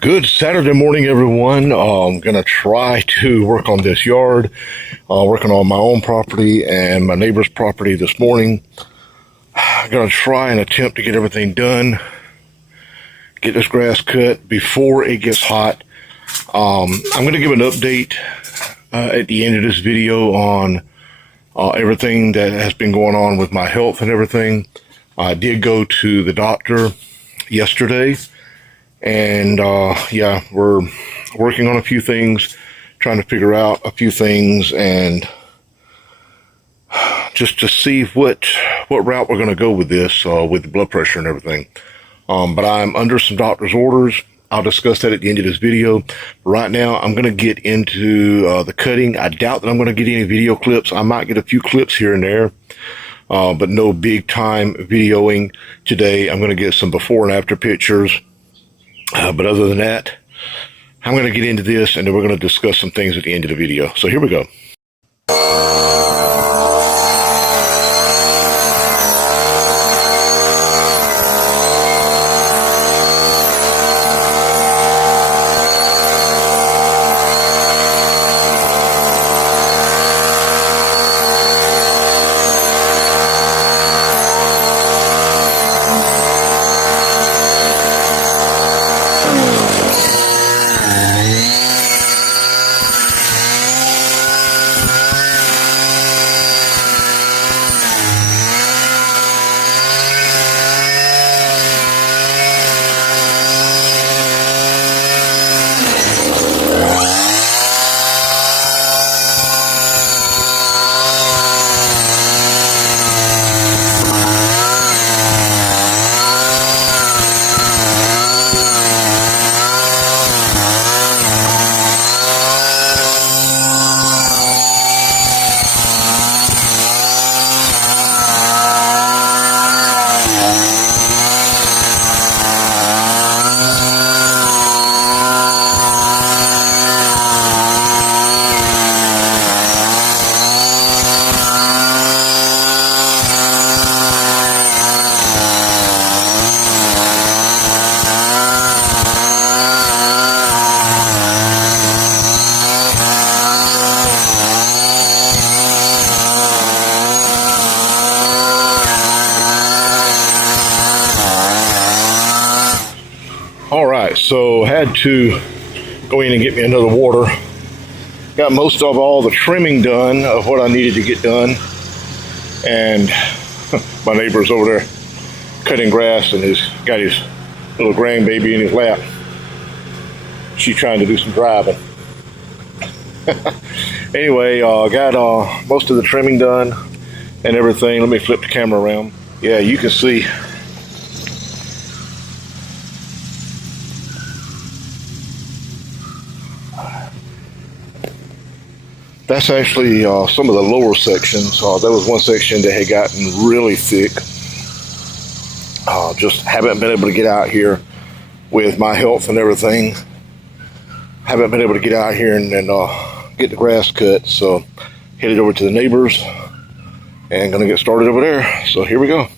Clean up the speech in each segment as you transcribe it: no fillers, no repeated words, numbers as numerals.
Good Saturday morning, everyone. I'm going to try to work on this yard, working on my own property and my neighbor's property this morning. I'm going to try and attempt to get everything done, get this grass cut before it gets hot. I'm going to give an update at the end of this video on everything that has been going on with my health and everything. I did go to the doctor yesterday. And yeah, we're working on a few things, trying to figure out a few things, and just to see what route we're going to go with this, with the blood pressure and everything. But I'm under some doctor's orders. I'll discuss that at the end of this video. Right now, I'm going to get into the cutting. I doubt that I'm going to get any video clips. I might get a few clips here and there, but no big time videoing today. I'm going to get some before and after pictures. But other than that, I'm going to get into this, and then we're going to discuss some things at the end of the video. So here we go. All right, so had to go in and get me another water. Got most of all the trimming done of what I needed to get done. And my neighbor's over there cutting grass, and he's got his little grandbaby in his lap. She's trying to do some driving. Anyway, got most of the trimming done and everything. Let me flip the camera around. Yeah, you can see that's actually some of the lower sections. There was one section that had gotten really thick. Just haven't been able to get out here with my health and everything. Haven't been able to get out here and get the grass cut. So headed over to the neighbors and gonna get started over there. So here we go.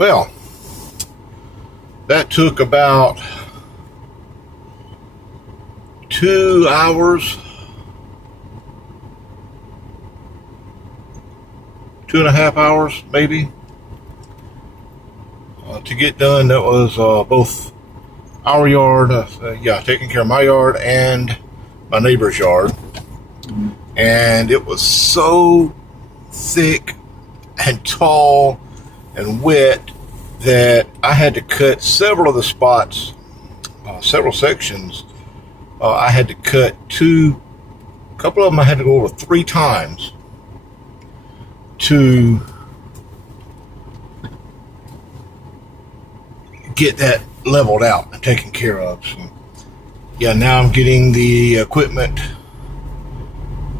Well, that took about 2 hours, 2.5 hours maybe, to get done. That was both our yard, taking care of my yard and my neighbor's yard. And it was so thick and tall and wet that I had to cut several of the spots, several sections. I had to cut a couple of them I had to go over 3 times to get that leveled out and taken care of. So, yeah, now I'm getting the equipment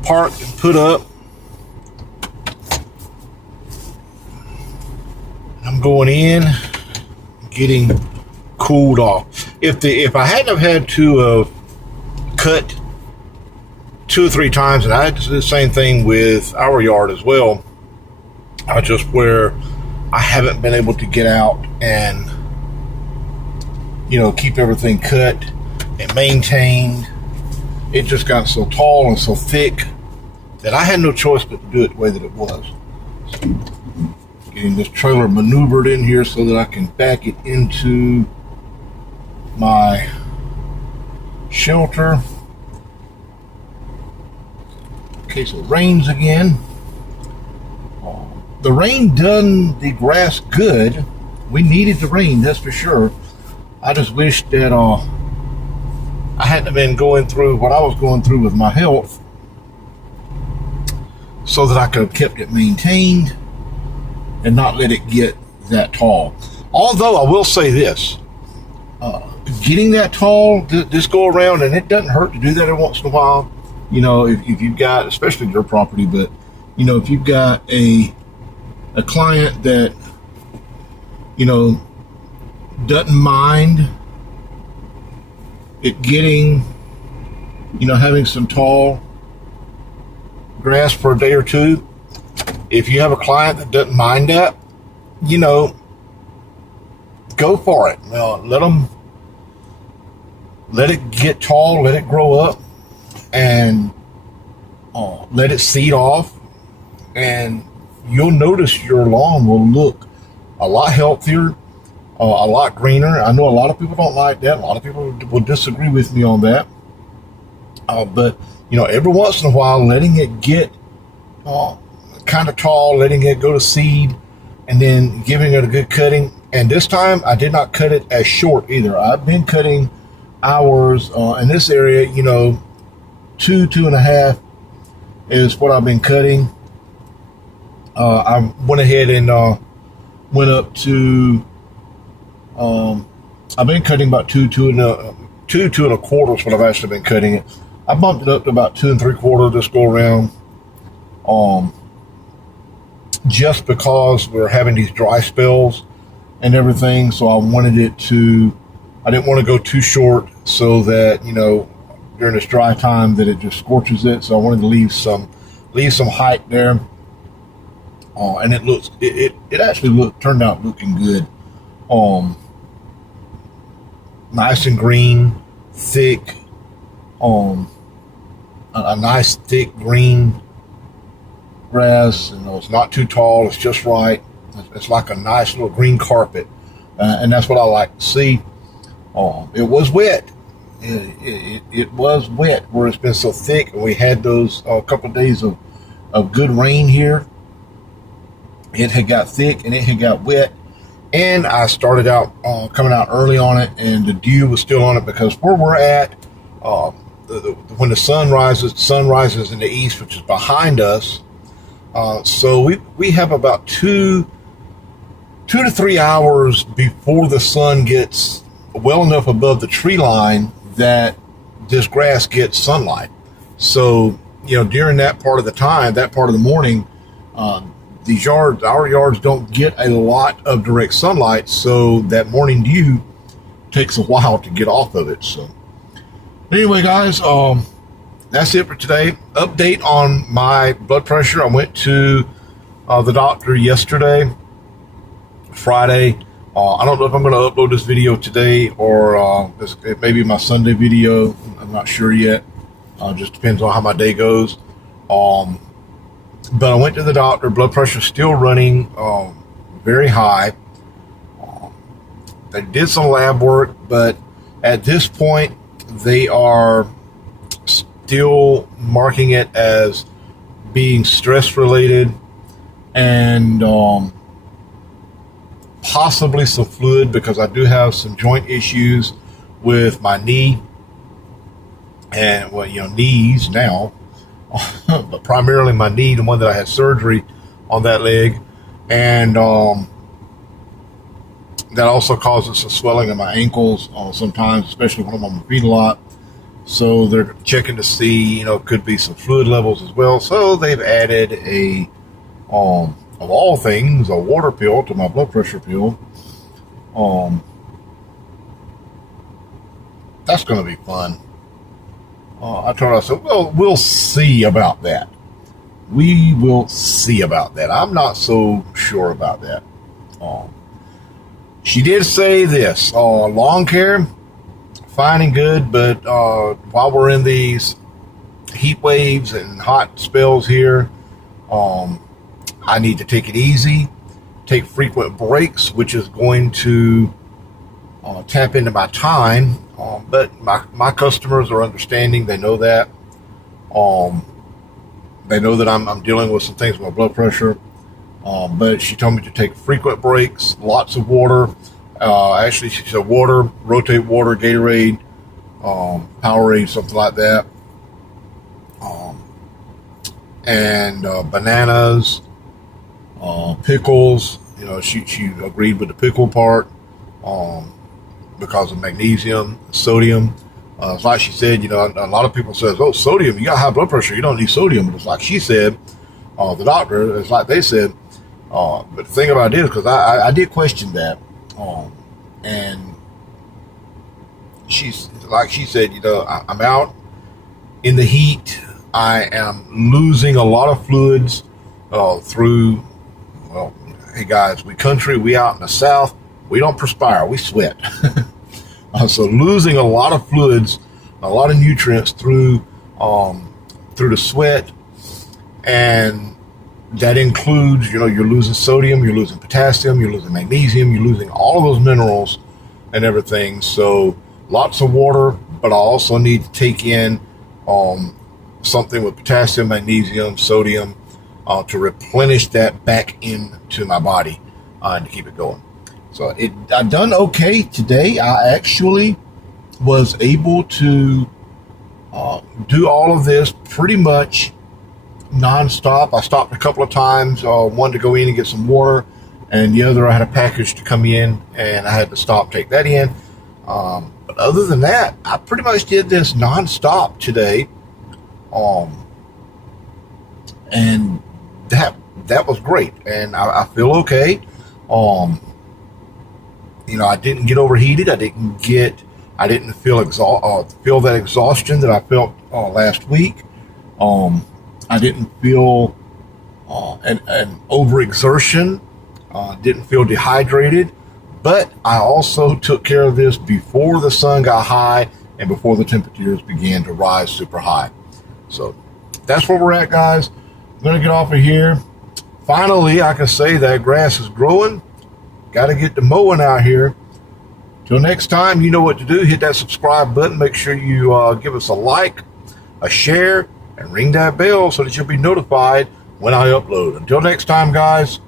parked and put up. I'm going in, getting cooled off. If I hadn't have had to cut 2 or 3 times, and I had to do the same thing with our yard as well, just where I haven't been able to get out and keep everything cut and maintained. It just got so tall and so thick that I had no choice but to do it the way that it was. So, getting this trailer maneuvered in here so that I can back it into my shelter in case it rains again. The rain done the grass good. We needed the rain, that's for sure. I just wish that I hadn't been going through what I was going through with my health, so that I could have kept it maintained and not let it get that tall. Although I will say this, getting that tall, this go around, and it doesn't hurt to do that every once in a while. If you've got, especially your property, but if you've got a client that doesn't mind it getting, having some tall grass for a day or two. If you have a client that doesn't mind that, go for it. Let it get tall, let it grow up, and let it seed off, and you'll notice your lawn will look a lot healthier, a lot greener. I know a lot of people don't like that. A lot of people will disagree with me on that. But every once in a while, letting it get kind of tall, letting it go to seed, and then giving it a good cutting. And this time, I did not cut it as short either. I've been cutting hours in this area. 2.5 is what I've been cutting. I went ahead and went up to. I've been cutting about 2.25 is what I've actually been cutting it. I bumped it up to about 2 3/4 this go around. Just because we're having these dry spells and everything, so I didn't want to go too short so that during this dry time that it just scorches it. So I wanted to leave some height there. And it actually turned out looking good. Nice and green, thick, a nice thick green grass. It's not too tall, it's just right. It's like a nice little green carpet, and that's what I like to see. It was wet. It was wet where it's been so thick, and we had those couple of days of good rain here. It had got thick and it had got wet, and I started out coming out early on it, and the dew was still on it because where we're at, when the sun rises in the east, which is behind us. So we have about 2 to 3 hours before the sun gets well enough above the tree line that this grass gets sunlight. So during that part of the time, that part of the morning, our yards don't get a lot of direct sunlight, so that morning dew takes a while to get off of it. So anyway, guys, that's it for today. Update on my blood pressure. I went to the doctor yesterday. Friday. I don't know if I'm going to upload this video today or it may be my Sunday video. I'm not sure yet. Just depends on how my day goes. But I went to the doctor. Blood pressure still running very high. They did some lab work, but at this point, they are still marking it as being stress related and possibly some fluid, because I do have some joint issues with my knee and, well, knees now, but primarily my knee, the one that I had surgery on that leg. And that also causes some swelling in my ankles sometimes, especially when I'm on my feet a lot. So they're checking to see, could be some fluid levels as well. So they've added of all things, a water pill to my blood pressure pill. That's going to be fun. I told her, I said, well, we'll see about that. We will see about that. I'm not so sure about that. She did say this, Lawncare, fine and good, but while we're in these heat waves and hot spells here, I need to take it easy, take frequent breaks, which is going to tap into my time. But my customers are understanding. They know that. They know that I'm dealing with some things with my blood pressure. But she told me to take frequent breaks, lots of water. Actually, she said water, rotate water, Gatorade, Powerade, something like that. And bananas, pickles. She agreed with the pickle part because of magnesium, sodium. It's like she said, a lot of people says, oh, sodium, you got high blood pressure, you don't need sodium. But it's like she said, the doctor, it's like they said. But the thing about it is, because I did question that, and she said, I'm out in the heat. I am losing a lot of fluids through, well, hey guys, we out in the South, we don't perspire, we sweat. So losing a lot of fluids, a lot of nutrients through the sweat, and that includes, you're losing sodium, you're losing potassium, you're losing magnesium, you're losing all of those minerals and everything. So lots of water, but I also need to take in something with potassium, magnesium, sodium to replenish that back into my body and to keep it going. So I done okay today. I actually was able to do all of this pretty much nonstop. I stopped a couple of times, one to go in and get some water, and the other I had a package to come in and I had to stop, take that in. But other than that, I pretty much did this nonstop today. And that was great. And I feel okay. I didn't get overheated. I didn't feel feel that exhaustion that I felt last week. I didn't feel an overexertion. Didn't feel dehydrated. But I also took care of this before the sun got high and before the temperatures began to rise super high. So that's where we're at, guys. I'm going to get off of here. Finally, I can say that grass is growing. Got to get the mowing out here. Till next time, you know what to do. Hit that subscribe button. Make sure you give us a like, a share, and ring that bell so that you'll be notified when I upload. Until next time, guys,